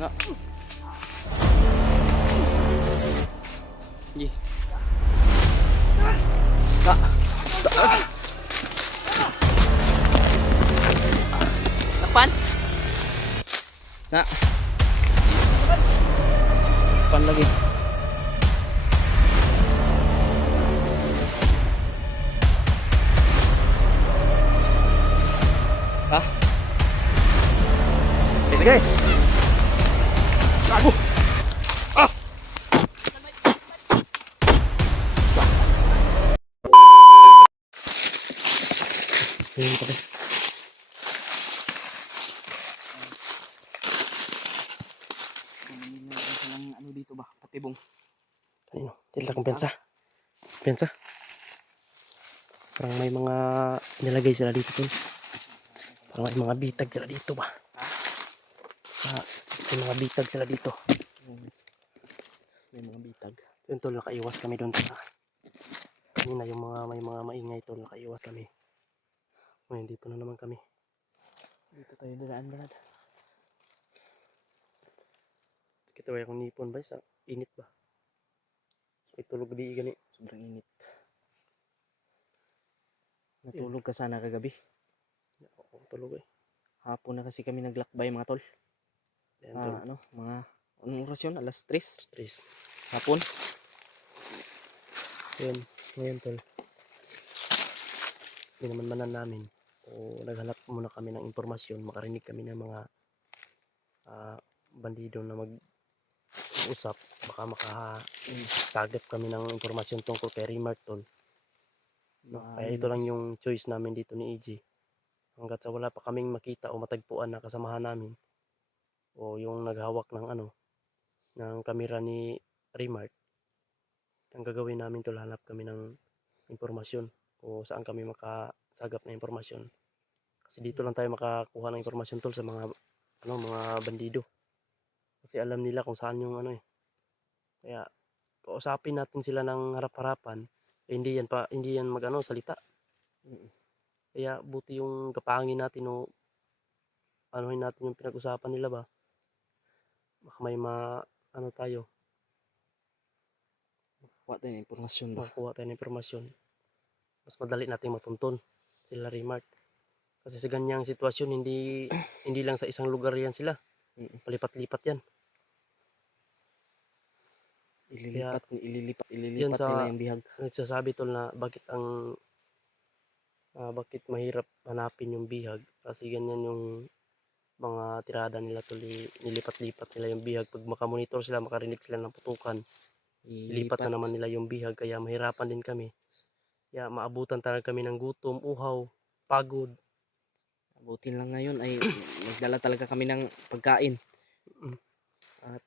Nga. Gi. Ka. Lapan. Na. Lapan lagi. Ah. Sige. Aku. Ah. Ayun pa rin. Ano dito ba? Patibong. Ayun, dito lang pensa. Pensa. Parang may mga nilagay sila dito tol. Parang may mga bitag sila dito ba? May mga bitag sila dito. May mga bitag. Yun tol, nakaiwas kami doon sa kanina yung mga may mga maingay tol, nakaiwas kami. Ngayon dito na naman kami. Dito tayo dadaan brad. Kita wala kong nipon ba sa init ba? May tulog di gani, sobrang init. Natulog ka sana kagabi? Oo, tulog eh. Hapon na kasi kami naglakbay mga tol. Ano, mga anong oras yun? Alas 3? 3. Hapon. Yun, ngayon tol. Minamanan namin. O naghanap muna kami ng impormasyon, makarinig kami ng mga bandido na mag-usap, baka makasagap kami ng impormasyon tungkol kay Rimart tol. No? Kaya ito lang yung choice namin dito ni EJ. Hanggat sa wala pa kaming makita o matagpuan na kasamahan namin o yung naghawak ng ng kamera ni Rimart, ang gagawin namin tol, hanap kami ng impormasyon o saan kami makasagap na impormasyon. Kasi dito lang tayo makakuha ng impormasyon tol sa mga mga bandido. Kasi alam nila kung saan yung Kaya kausapin natin sila ng harap-harapan, hindi yan salita. Kaya buti yung kapangin natin o anuhin natin yung pinag-usapan nila ba. Baka may tayo. Makuha tayo ng impormasyon ba? Makuha tayo ng impormasyon. Mas madali natin matuntun sila Rimart. Kasi sa ganyang sitwasyon, hindi lang sa isang lugar yan sila. Palipat-lipat yan. Ililipat nila yung bihag. Nagsasabi tol na bakit bakit mahirap hanapin yung bihag. Kasi ganyan yung mga tirada nila tol, nilipat-lipat nila yung bihag. Pag makamonitor sila, makarinig sila ng putukan, ilipat na naman nila yung bihag. Kaya mahirapan din kami. Kaya maabutan talaga kami ng gutom, uhaw, pagod. Buti lang ngayon ay nagdala talaga kami ng pagkain.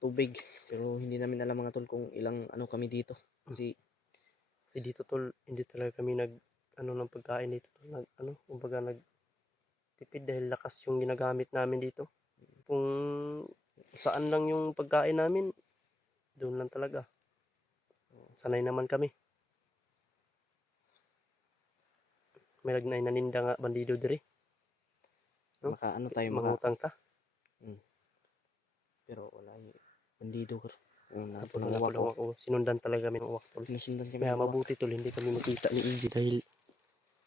Tubig, pero hindi namin alam mga tol kung ilang kami dito. Kasi dito tol, hindi talaga kami ng pagkain dito tol. Kumbaga nagtipid dahil lakas yung ginagamit namin dito. Kung saan lang yung pagkain namin, doon lang talaga. Sanay naman kami. May naninda nga bandido diri. No? Mangutang ta. Pero wala yung bandido ko. Ako. Sinundan talaga kami ng uwak tol. Kaya mabuti tol, hindi kami makita ni EJ dahil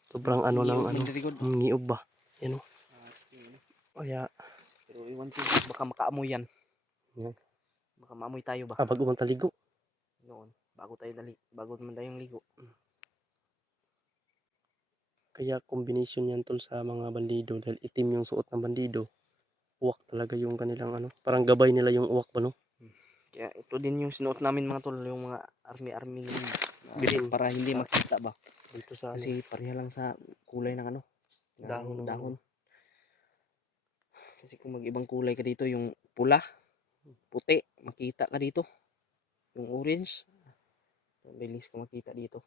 sobrang ngiog ba. Yan o. Kaya pero iwan ko, baka makaamoy yan. Baka maamoy tayo ba? Bago man taligo. Noon, bago naman tayong ligo. Kaya combination yan tol sa mga bandido dahil itim yung suot ng bandido. Uwak talaga yung kanilang parang gabay nila yung uwak ba no? Kaya ito din yung sinuot namin mga tol, yung mga army green para hindi makita ba. Dito sa kasi pareha lang sa kulay ng dahon. Kasi kung mag-ibang kulay ka dito, yung pula, puti, makita ka dito. Yung orange, bilis ka makita dito.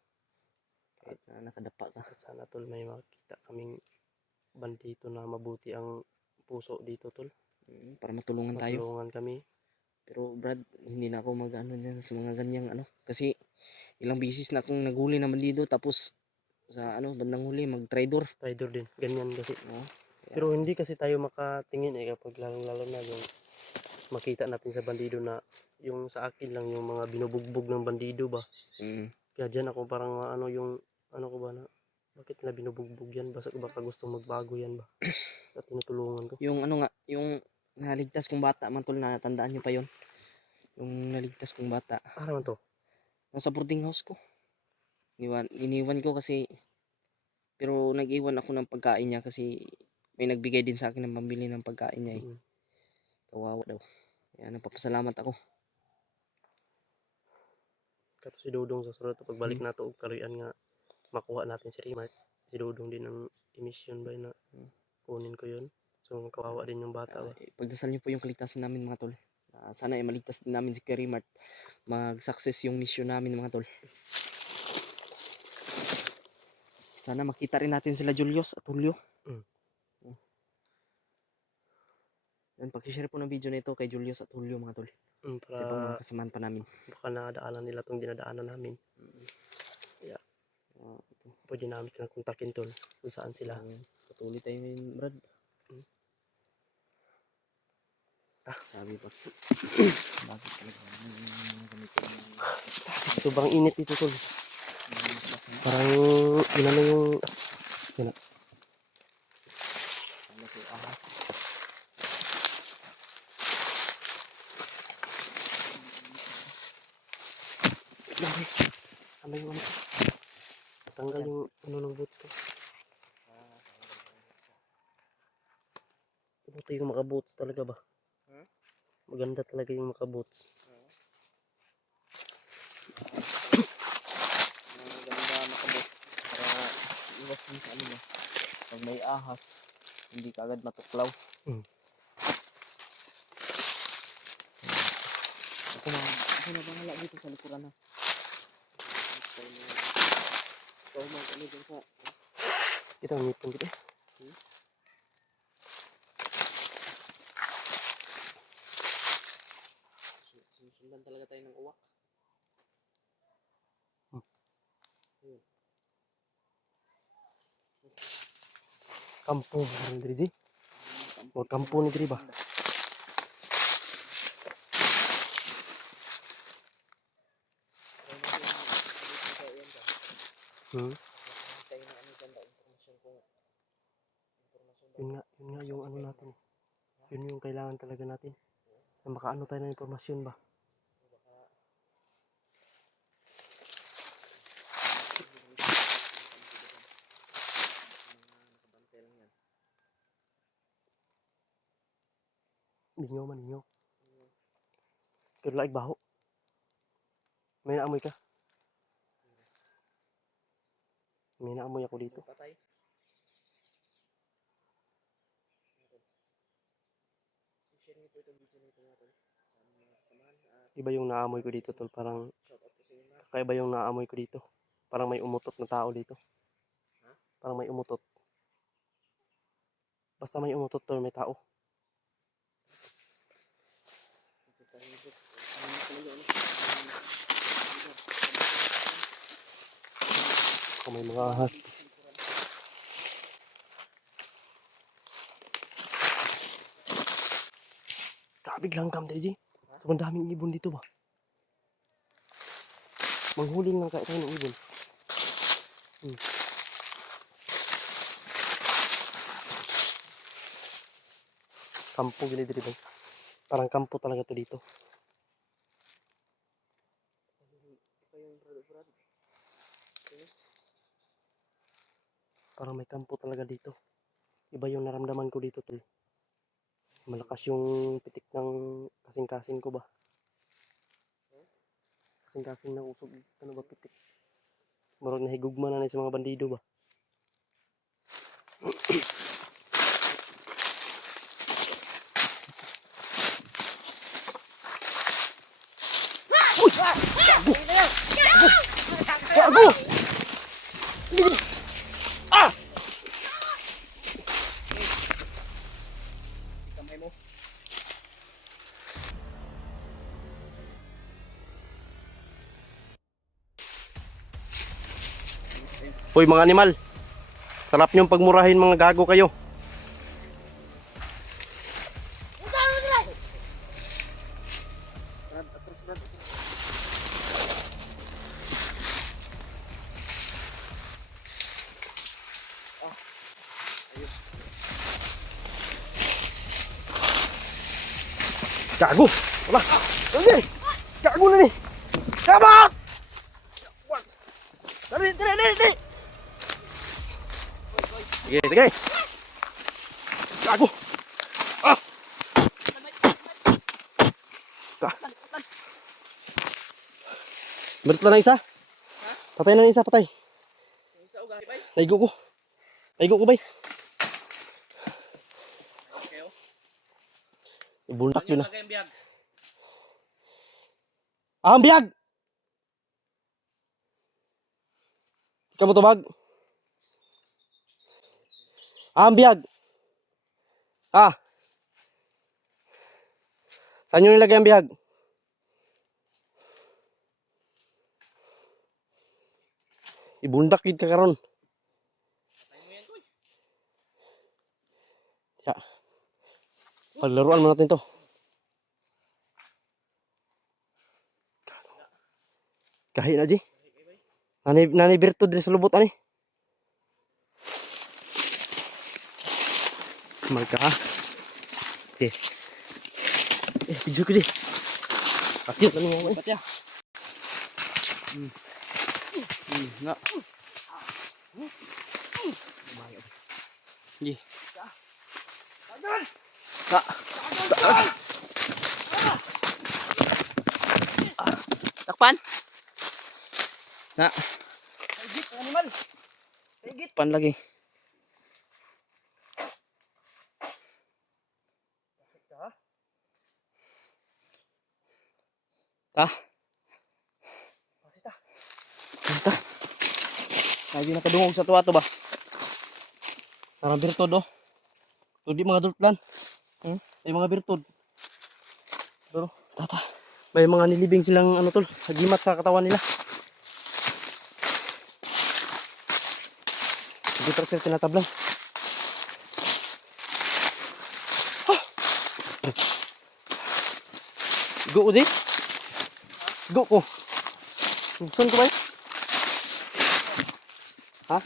Kahit na nakadapa ka. Sana tol may makita kaming bandito na mabuti ang puso dito tol. Para matulungan tayo. Matulungan kami. Pero Brad, hindi na ako mag-ano dyan sa mga ganyang kasi ilang bisis na akong naghuli naman dito tapos sa bandang huli mag-traitor. Traitor din, ganyan kasi. Pero hindi kasi tayo makatingin kapag lalong-lalo na yung makita natin sa bandido na yung sa akin lang yung mga binubugbog ng bandido ba. Kaya dyan ako parang ano yung ano ko ba na bakit nila binubugbog yan? Baka gusto magbago yan ba? At tinutulungan ko. Yung ano nga, yung naligtas kong bata, man tol, na tandaan nyo pa yon. Yung naligtas kong bata. Ano man to? Nasa boarding house ko. Iniwan ko kasi, pero nag-iwan ako ng pagkain niya kasi may nagbigay din sa akin ng pambili ng pagkain niya eh. Kawawa daw. Kaya napapasalamat ako. Kato si Dudong sa sunod pagbalik nato og kaluyan nga makuha natin si Remart. Si Dudong din ang emission ba na kunin ko yun. So kawawa din yung bata ba. Pagdasal niyo po yung kaligtasan namin mga tol. Sana ay maligtas din namin si Remart. Mag-success yung mission namin mga tol. Sana makita rin natin sila Julius at Julio. Yan, pag-share po ng video na ito kay Julius at Julio mga tol. Kasi po mga kasamahan pa namin. Baka nadaanan nila itong dinadaanan namin. Yeah. Pwede namin silang kontakin tol kung saan sila. Patuloy tayo ngayon, Brad. Sabi pa. Bakit talaga sobrang init dito tol. Parang inano yung yan. Ano yung ano? Tanggal yung ano ng boots ko. Buti yung maka-boots talaga ba? Maganda talaga yung maka-boots. Maganda makabots para iwas din sa ano ba. Pag may ahas, hindi ka agad matuklaw. Ako na bahala dito sa likuran na. Ikaw mag ano dyan sa... Kita ang ngipon kita. Susundan talaga tayo ng uwak. Kampo ni diri ji. Mo kampo ni diri ba? Yun nga yung ano natin. Yun yung kailangan talaga natin. Na makaano tayo ng impormasyon ba? Binyo man ninyo. Pero laig baho. May naamoy ka? May naamoy ako dito. Iba yung naamoy ko dito tol. Parang kakaiba yung naamoy ko dito. Parang may umutot na tao dito. Parang may umutot. Basta may umutot tol, may tao. Kung may mga ahas. Kabig lang kam dito. Sobrang daming ibon dito ba? Manghuli lang kaya tayo ng ibon. Kampo gini dito ba? Parang kampo talaga to dito. Parang may kampo talaga dito. Iba yung naramdaman ko dito tol. Malakas yung pitik ng kasing-kasing ko ba? Kasing-kasing ng usog. Ano ba pitik? Marag nahigugma na sa mga bandido ba? Uy! Gago! Ah! Kamay mo. Hoy mga animal. Sarap niyong pagmurahin mga gago kayo. Gago! Wala! Sige! Gago na ni! Kabak! What? Dali! Sige! Gago! Ah! Berit na isa? Patay na isa, patay. Naigo ko, bay. Ibulak yun na. Ang biyag! Ikaw mo tubag? Ang biyag! Saan nyo nilagay ang biyag? Ibundak yun ka karon. Ya. Paglaruan mo natin to. Kahit na, Ji. Nanay Bertod din sa lubot, ani. Magka. Okay. Video ko, Ji. Akit na niya. Patya. Nga. Di. Takpan. Na. Higit, animal. Higit. Pan lagi. Ta. Basta. Lagi nakadungog sa tuwa to ba? Parang Bertod, oh. Tudi mga dultlan. Ay mga Bertod. Pero, tata. May mga nilibing silang ano tol, hagimat sa katawan nila. Hindi pa sila tinatablan. Igo ko, Di? Igo ko. Gusto ko ba? Ha?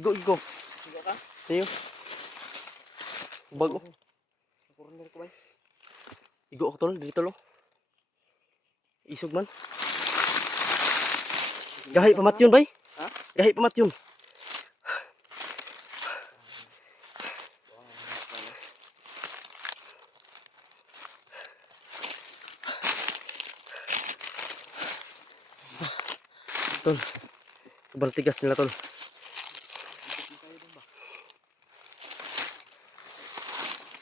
Igo. Igo ka? Tayo. Bago. Corner ko ba? Igo ko tol, dito lo. Isog man. Gahi pamat yun, bay. Ha? Gahi pamat yun. Tol. Sobrang tigas nila, tol.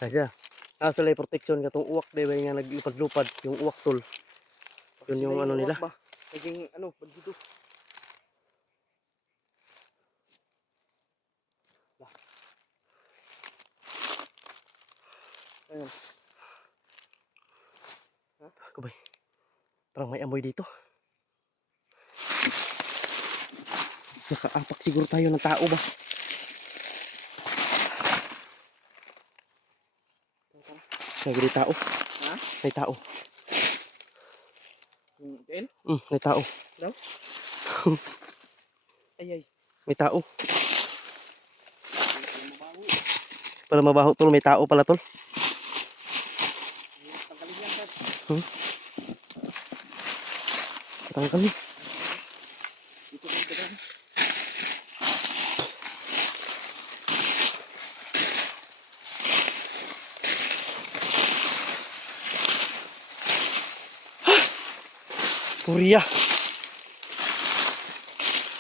Kaya, nasa lay protection katong uwak de bay nga naglupad-lupad yung uwak, tol. Yun yung ano nila. Naging ano, pag dito. Ayun. Ako bay. Parang may amoy dito. Nakaapak siguro tayo ng tao ba? May tao. Ha? May tao. Ben? May tao. Daw? Ay. May tao. Para mabaho, tol, may tao pala, tol. Tanggalin yan, sir. Tanggalin. Dito kayo dagan. Korea.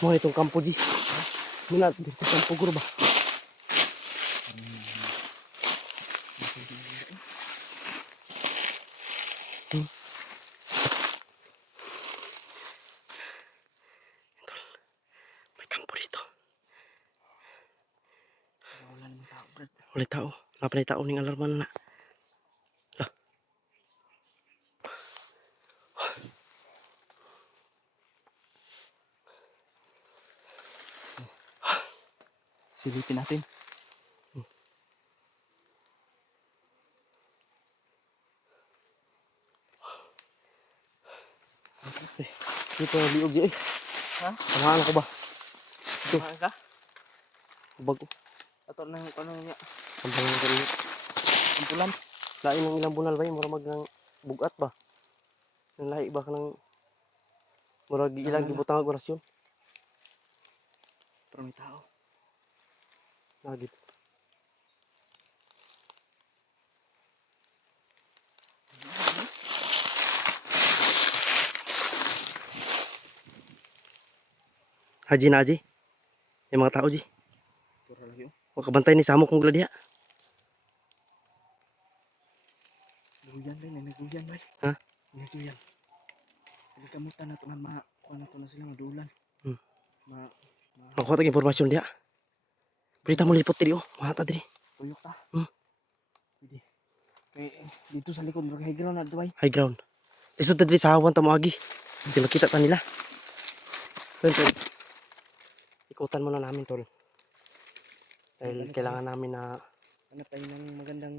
Mga itong kampo, Ji. Mula dito kampo guro ba? May kampo dito. Wala naman tao, Brad. Wala tao. Napalay tao ning alarman na. Lah. Silipin natin. Dito na liog, Ji. Ha? Samahan ako ba? Ito. Samahan ka? Bago. Ato na yung ano niya. Sampai ng kanina. Ampulan. Lain ng ilang bunal ba yun? Mura mag ng bugat ba? Ang lahi ba ka ng mura ilang Tama na. gibutang ang orasyon? Pero may tao. Lagi. Haji na Haji. Yung mga tao Ji. Puro lagi oh. Huwag kabantay ni Samo kung gladiya. Guyan bay, nanaguyan bay. Ha? Nanaguyan. Hindi kamutan na ito man kuha na ito na sila madulan. Hmm. Ma Nakuha tayong informasyon diya. Berita mo lipot diri oh. Mahata diri. tuyok ta. Hmm. Hindi. Kaya dito sa likod high ground na ito bay. High ground. Lisod na diri sa hawan tamo agi. Kasi makita ta nila. Tol. Ikutan muna namin tol. Dahil kailangan namin na Hanap tayo ng magandang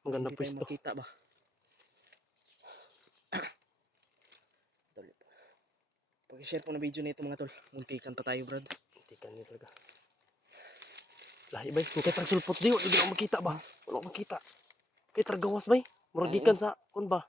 magandang hindi tayo pwesto. makita ba. Tol. Pag-share po na video nito mga tol. Muntikan pa tayo brad. Hindi ka nila talaga. Lahi bay. Kung kitang sulpot di. Hindi ko makita ba? Wala ko makita. Kaya gawas bay. Muragikan sa kun ba?